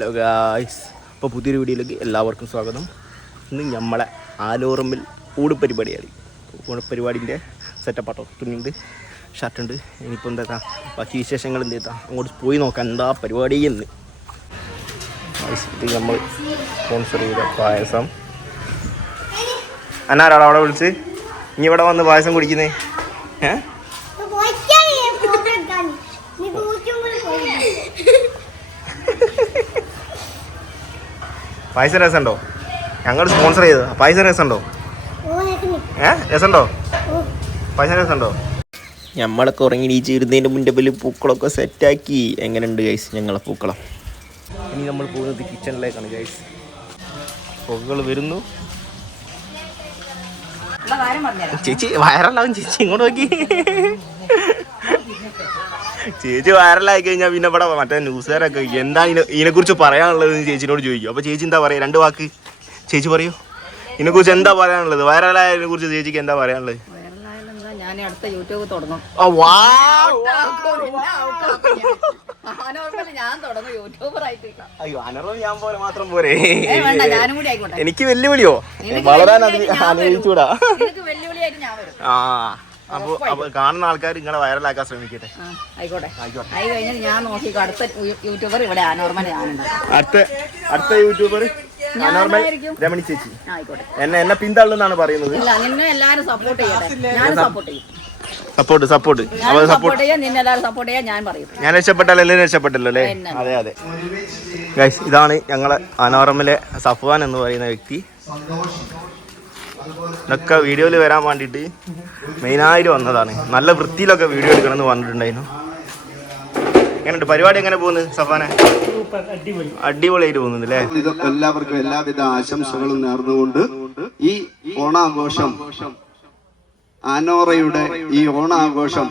Hello guys അപ്പോൾ പുതിയൊരു വീഡിയോയിലേക്ക് എല്ലാവർക്കും സ്വാഗതം. ഇന്ന് നമ്മളെ ആലോറമ്മിൽ ഊട് പരിപാടിയാണ് ഊട് പരിപാടിന്റെ സെറ്റപ്പ് ആട്ടോ. തുണിയുണ്ട് ഷർട്ടുണ്ട് ഇനിയിപ്പോൾ എന്താ ബാക്കി വിശേഷങ്ങൾ എന്ത് ചെയ്താ അങ്ങോട്ട് പോയി നോക്കാം. എന്താ പരിപാടി എന്ന്. നമ്മൾ സ്പോൺസർ ചെയ്ത പായസം. അന്നാരാടാ അവിടെ വിളിച്ച്? ഇനി ഇവിടെ വന്ന് പായസം കുടിക്കുന്നേ? ഏ? പായസം രസമുണ്ടോ? ഞങ്ങൾ സ്പോൺസർ ചെയ്ത് പായസം രസമുണ്ടോ? ഏ? രസമുണ്ടോ? പായസം രസമുണ്ടോ? നമ്മളൊക്കെ ഉറങ്ങി മുന്നേ മുൻപിൽ പൂക്കളൊക്കെ സെറ്റാക്കി എങ്ങനെയുണ്ട് ഗൈസ് ഞങ്ങളെ പൂക്കളം? ഇനി നമ്മൾ പോകുന്നത് കിച്ചണിലേക്കാണ് ഗൈസ് പുകകൾ വരുന്നു. ചേച്ചി വയറല്ലാവും ചേച്ചി ഇങ്ങോട്ട് നോക്കി. ചേച്ചി വൈറലായി കഴിഞ്ഞാൽ പിന്നെ ഇവിടെ മറ്റേ ന്യൂസുകാരൊക്കെ എന്താ ഇതിനെ ഇതിനെക്കുറിച്ച് പറയാനുള്ളത് ചേച്ചിനോട് ചോദിക്കും. അപ്പോൾ ചേച്ചി എന്താ പറയുക രണ്ട് വാക്ക്. ചേച്ചി പറയൂ. ഇതിനെക്കുറിച്ച് എന്താ പറയാനുള്ളത്? വൈറലായതിനെ കുറിച്ച് ചേച്ചിക്ക് എന്താ പറയാനുള്ളത്? ഞാൻ അടുത്ത യൂട്യൂബ് തുടങ്ങും. എനിക്ക് വെല്ലുവിളിയോ? വളരാൻ ഞാൻ അനുഭവിച്ചൂടാ വെല്ലുവിളിയായിട്ട് ഞാൻ വരും. ആ. അപ്പൊ അപ്പൊ കാണുന്ന ആൾക്കാർ നിങ്ങളെ വൈറലാക്കാൻ ശ്രമിക്കട്ടെ? ആ, ആയിക്കോട്ടെ. ആയിക്കോട്ടെ ആയി കഴിഞ്ഞാൽ ഞാൻ നോക്കി അടുത്ത യൂ- യൂട്യൂബർ ഇവിടെ അനോർമൽ ഞാനുണ്ട്. അടുത്ത അടുത്ത യൂട്യൂബർ നോർമൽ ആയിരിക്കും. രമണി ചേച്ചി. ആയിക്കോട്ടെ. എന്നെ എന്നെ പിന്തള്ളുന്നാണ് പറയുന്നത്. ഇല്ല നിന്നെ എല്ലാരും സപ്പോർട്ട് ചെയ്യട്ടെ. ഞാൻ സപ്പോർട്ട് ചെയ്യും. സപ്പോർട്ട് സപ്പോർട്ട് ഞാൻ അവ സപ്പോർട്ട് സപ്പോർട്ട് ചെയ്യാൻ നിന്നെ എല്ലാവരും സപ്പോർട്ട് ചെയ്യാൻ ഞാൻ പറയും. ഞാൻ രക്ഷപ്പെട്ടാലോ എല്ലാവരും രക്ഷപ്പെട്ടല്ലോ അല്ലേ പിന്നെ. അതെ അതെ. ഗൈസ് ഇതാണ് ഞങ്ങളെ അനോർമലെ സഫ്വാൻ എന്ന് പറയുന്ന വ്യക്തി. ഇതൊക്കെ വീഡിയോയിൽ വരാൻ വേണ്ടിയിട്ട് മെയിനായിട്ട് വന്നതാണ്. നല്ല വൃത്തിയിലൊക്കെ വീഡിയോ എടുക്കണമെന്ന് പറഞ്ഞിട്ടുണ്ടായിരുന്നു. എങ്ങനെയുണ്ട്? പരിപാടി എങ്ങനെ പോകുന്നു സഫാനെ? അടിപൊളിയായിട്ട് പോകുന്നുണ്ട് അല്ലേ? എല്ലാവർക്കും എല്ലാവിധ ആശംസകളും നേർന്നുകൊണ്ട് ഈ ഓണാഘോഷം ആനോറയുടെ ഈ ഓണാഘോഷം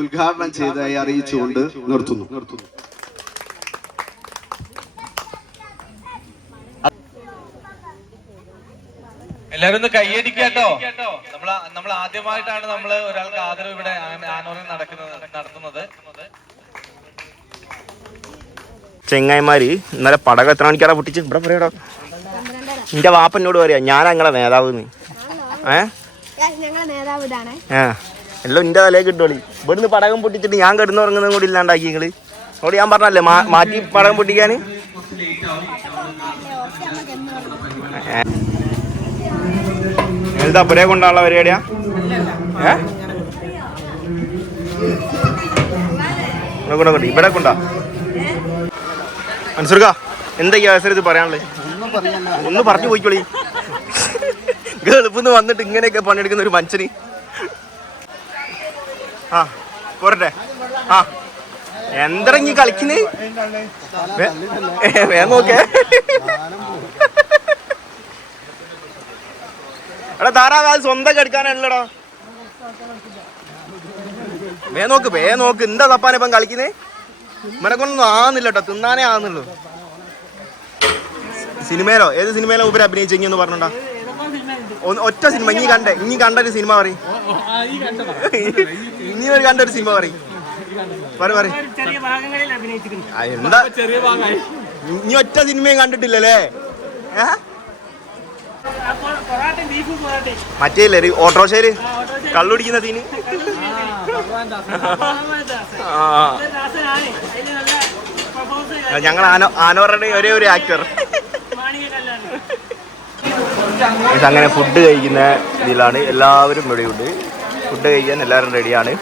ഉദ്ഘാടനം ചെയ്തതായി അറിയിച്ചുകൊണ്ട് നിർത്തുന്നു നിർത്തുന്നു. എല്ലാരും ഒന്ന് കൈയടിക്കാട്ടോ നമ്മൾ നമ്മൾ ആദ്യമായിട്ടാണ് നമ്മൾ ഒരാൾക്ക് ആദരവ് ഇവിടെ ആനോറിൽ നടക്കുന്നത് നടത്തുന്നത്. ചെങ്ങായിമാര് ഇന്നലെ പടകം എത്ര മണിക്കാടാ പൊട്ടിച്ച്? ഇവിടെ പറയടാ. എന്റെ വാപ്പനോട് പറയാ ഞാൻ ഞങ്ങളെ നേതാവ് ഏ. ആ എല്ലാം എന്റെ തലേ കിട്ടോളി ഇവിടുന്ന് പടകം പൊട്ടിച്ചിട്ട് ഞാൻ കിടന്നുറങ്ങുന്നതും കൂടി ഇല്ലാണ്ടാക്കി നിങ്ങൾ. അവിടെ ഞാൻ പറഞ്ഞല്ലേ മാറ്റി പടകം പൊട്ടിക്കാന്? എന്താ പുരേ കൊണ്ടുള്ള പരിപാടിയാ? ഏ? ഇവിടെ കൊണ്ടാ ഇത് എന്താ ഈ അവസരത്തിൽ പറയാനുള്ളത് ഒന്ന് പറഞ്ഞു പോയിക്കോളി. ഗൾഫിൽ നിന്ന് വന്നിട്ട് ഇങ്ങനെയൊക്കെ പണിയെടുക്കുന്ന ഒരു മനുഷ്യന്. ആ പോരട്ടെ. ആ എന്തറങ്ങി കളിക്കുന്നേ? വേ നോക്കേ. എടാ താറാവ് അത് സ്വന്തം കടിക്കാനല്ലടാ വേ നോക്ക് വേ നോക്ക് എന്താ തപ്പാനെ ഇപ്പം കളിക്കുന്നേ മനക്കൊന്നും ആന്നില്ല കേട്ടോ തിന്നാനേ ആന്നുള്ളൂ സിനിമയിലോ ഏത് സിനിമയിലോ ഉപരി അഭിനയിച്ചെങ്കി എന്ന് പറഞ്ഞോണ്ടാ ഒന്ന് ഒറ്റ സിനിമ ഇനി കണ്ടേ ഇനി കണ്ട ഒരു സിനിമ പറയും ഇനി ഒരു കണ്ട ഒരു സിനിമ പറയും എന്താ ഇനി ഒറ്റ സിനിമയും കണ്ടിട്ടില്ലല്ലേ ഏ? മറ്റേ ഓട്ടോറിക്ഷയിൽ കള്ളുടിക്കുന്ന തീന് ഞങ്ങൾ ആനോ ആനോറുടെ ഒരേ ഒരു ആക്ടർ അങ്ങനെ ഫുഡ് കഴിക്കുന്ന ഇതിലാണ് എല്ലാവരും ഇവിടെയുണ്ട് ഫുഡ് കഴിക്കാൻ എല്ലാവരും റെഡിയാണ്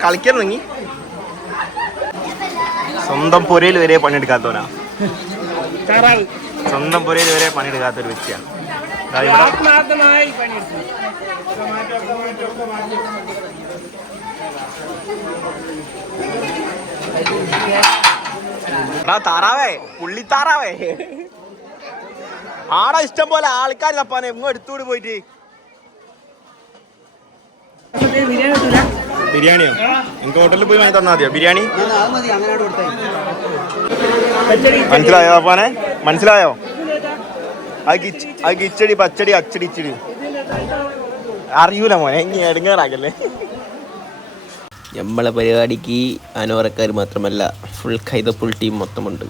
കളിക്കാൻ തുടങ്ങി സ്വന്തം പുരയിൽ വരെ പണിയെടുക്കാത്തവനാ. സ്വന്തം പുരയിൽ വരെ പണിയെടുക്കാത്ത ഒരു വ്യക്തിയാണ്. താറാവേ ഇവിടെ എടാ താറാവേ ആടാ ഇഷ്ടം പോലെ ആൾക്കാർ തപ്പാനെ ഇങ്ങ് എടുത്തുകൂടി പോയിട്ട്. ബിരിയാണിയോ? എനിക്ക് ഹോട്ടലിൽ പോയി വാങ്ങി തന്നാ മതിയോ? ബിരിയാണി? മനസ്സിലായോ അപ്പാനെ? മനസ്സിലായോ? അത് കിച്ച് കിച്ചടി പച്ചടി അച്ചടി ഇച്ചടി. അറിയൂല മോനെ ഇനി എടുങ്ങാറാക്കല്ലേ? നമ്മളെ പരിപാടിക്ക് അനോറക്കാർ മാത്രമല്ല ഫുൾ കൈതപ്പുൾ ടീം മൊത്തമുണ്ട്.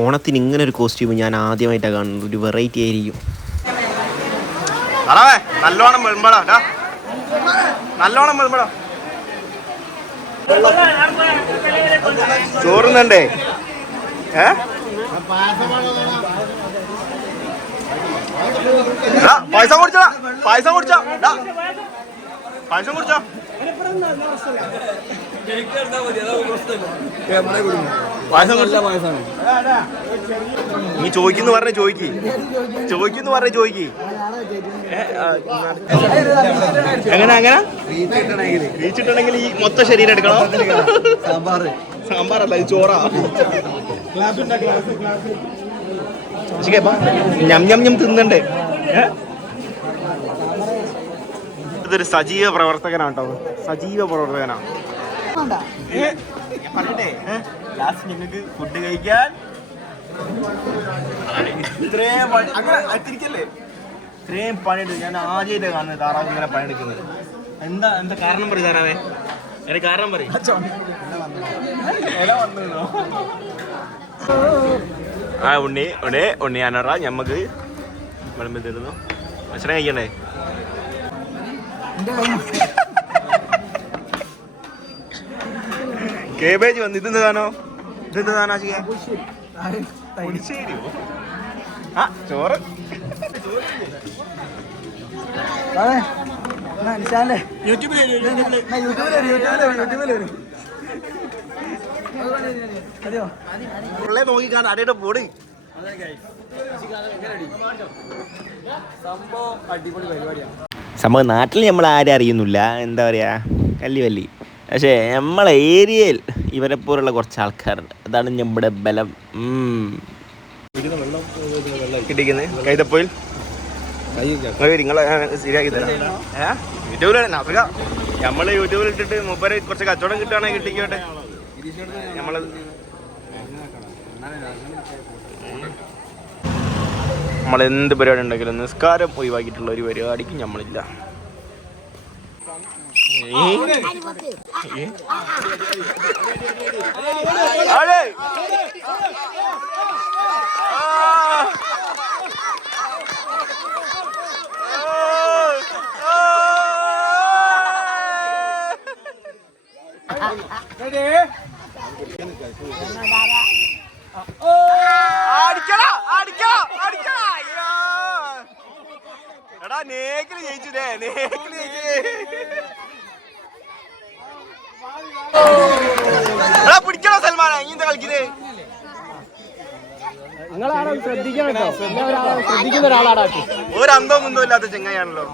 ഓണത്തിന് ഇങ്ങനെ ഒരു കോസ്റ്റ്യൂം ഞാൻ ആദ്യമായിട്ടാണ് കാണുന്നത് ഒരു വെറൈറ്റി ആയിരിക്കും. നല്ലോണം വെളുമ്പടാ നല്ലോണം വെളുമ്പടാ ചോറുന്നണ്ടേ? ഏ? പായസം കുടിച്ചോ പായസം കുടിച്ചോ. പായസം കുടിച്ച. നീ ചോദിക്കുന്നു പറഞ്ഞ ചോദിക്ക്. ചോദിക്കുന്നു പറഞ്ഞ ചോദിക്ക്. എങ്ങനെ അങ്ങനെ വീച്ചിട്ടുണ്ടെങ്കിൽ ഈ മൊത്തം ശരീരം എടുക്കണോ? സാമ്പാർ സാമ്പാറല്ല ഇത് ചോറാ. ഞം ഞം ഞം തിന്നണ്ടേ? ഇതൊരു സജീവ പ്രവർത്തകനാട്ടോ കേട്ടോ. സജീവ പ്രവർത്തകനാണ്. പറയട്ടെ. ലാസ്റ്റ് നിങ്ങൾക്ക് ഫുഡ് കഴിക്കാൻ ഇത്രയും പണി അങ്ങനെ തിരിക്കല്ലേ ഇത്രയും പണിയെടുത്ത് ഞാൻ ആദ്യമായിട്ട് കാണുന്നത് താറാവ് ഇങ്ങനെ പണിയെടുക്കുന്നത്. എന്താ എന്താ കാരണം പറയും താറാവേ? എന്റെ കാരണം പറയും. ആ ഉണ്ണി ഉണ്ണി ഉണ്ണി അനറ ഞമ്മക്ക് വിളമ്പി തരുന്നു. ഭക്ഷണം കഴിക്കണ്ടേ? കേബേജ് വന്ന് ഇതെന്ത് താനോ ഇതെന്ത് താനാ ആ ചോറ്. നോക്കിക്കാണ് അടിയുടെ പൊടി. സംഭവം നാട്ടിൽ നമ്മൾ ആരും അറിയുന്നില്ല. എന്താ പറയാ? കല്ലി വല്ലി. പക്ഷേ നമ്മളെ ഏരിയയിൽ ഇവരെ പോലുള്ള കുറച്ച് ആൾക്കാരുണ്ട്. അതാണ് നമ്മുടെ ബലം. കിട്ടിക്കുന്നത് കൈതപ്പോയിൽ? നമ്മൾ യൂട്യൂബിൽ ഇട്ടിട്ട് മൂപ്പര് കുറച്ച് കച്ചവടം കിട്ടുകയാണെങ്കിൽ കിട്ടിക്കോട്ടെ. നമ്മൾ നമ്മൾ എന്ത് പരിപാടി ഉണ്ടെങ്കിലും നിസ്കാരം ഒഴിവാക്കിയിട്ടുള്ള ഒരു പരിപാടിക്ക് നമ്മളില്ല. ഏ? ഏ? ആളെ! ആ! അടിക്കടാ അടിക്കടാ അടിക്കടാ അയ്യോ എടാ നേക്കിൽ ജയിച്ചുലേ നേക്കിൽ ജയിച്ചില്ലേ എടാ പിടിക്കണോ സൽമാനെ? ഇങ്ങനത്തെ കളിക്കുന്നേ ഒരു ചെങ്ങയാണല്ലോ കുന്തവും ഇല്ലാത്ത ചെങ്ങായാണല്ലോ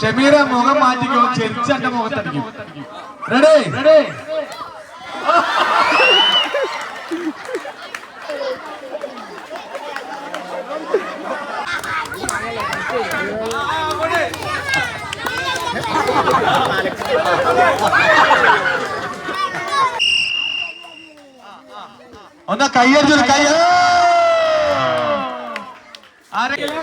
ഷമീറ മുഖം മാറ്റിക്കോ. ചെരിച്ച് എന്റെ മുഖത്തടിക്കും. റെഡി റെഡി ഒന്ന് കയ്യടിച്ചൊരു കൈ. ആരെങ്കിലും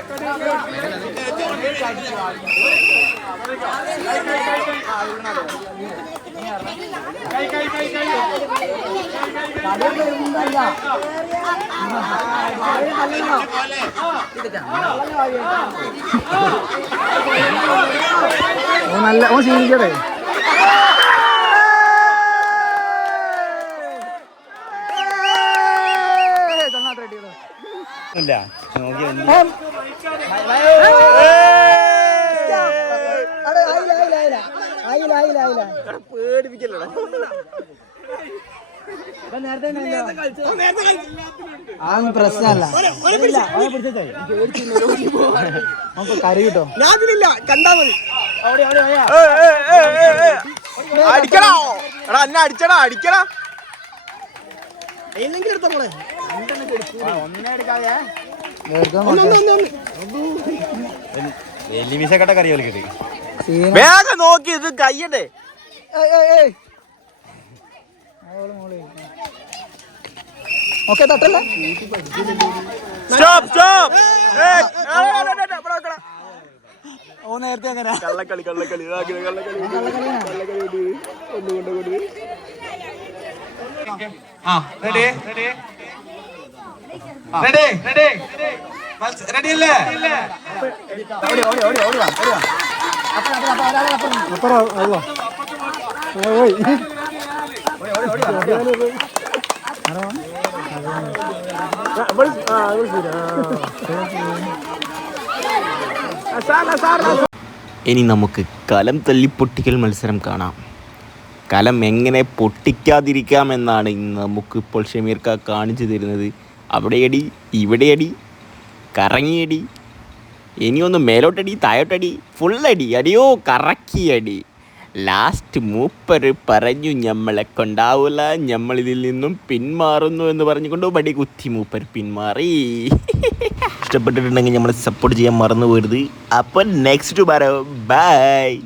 നല്ല ഓ ശീലിക്കട്ടെ ഇല്ല നോക്കി പേടിപ്പിക്കല്ലോ അതൊന്നും പ്രശ്നമല്ല. നമുക്ക് കറി കിട്ടോ. ഞാനില്ല കണ്ടാ മതി. അടിക്കടാ. എടാ എന്നെ അടിച്ചടാ അടിക്കടാ. എന്നെങ്കിലും എടുത്ത മോളെ. എടുക്കാൻ കറി സീന. വേഗം നോക്കി ഇത് കയ്യണ്ടേ. ഓക്കേ തട്ടല്ല? Stop stop. ഓ നേരത്തെ അങ്ങനെ. കള്ളക്കളി കള്ളക്കളി കള്ളക്കളി കള്ളക്കളി. ഒന്നുകൊണ്ട് കൊണ്ട് ആ. റെഡി റെഡി റെഡി റെഡി അല്ലേ ഓടി ഓടി ഓടി ഓടി വാ ഓടി വാ. അപ്പുറം വാ ഇനി നമുക്ക് കലം തല്ലി പൊട്ടിക്കൽ മത്സരം കാണാം. കലം എങ്ങനെ പൊട്ടിക്കാതിരിക്കാമെന്നാണ് ഇന്ന് നമുക്ക് ഇപ്പോൾ ഷമീർക്ക കാണിച്ചു തരുന്നത്. അവിടെയടി ഇവിടെയടി കറങ്ങിയടി. ഇനിയൊന്ന് മേലോട്ടടി താഴോട്ടടി ഫുള്ളടി അടിയോ കറക്കി അടി. ലാസ്റ്റ് മൂപ്പര് പറഞ്ഞു ഞമ്മളെ കൊണ്ടാവൂല ഞമ്മളിതിൽ നിന്നും പിന്മാറുന്നു എന്ന് പറഞ്ഞുകൊണ്ട് വടി കുത്തി മൂപ്പർ പിന്മാറി. ഇഷ്ടപ്പെട്ടിട്ടുണ്ടെങ്കിൽ നമ്മളെ സപ്പോർട്ട് ചെയ്യാൻ മറന്നു പോരുത്. അപ്പോൾ നെക്സ്റ്റ് പറ ബൈ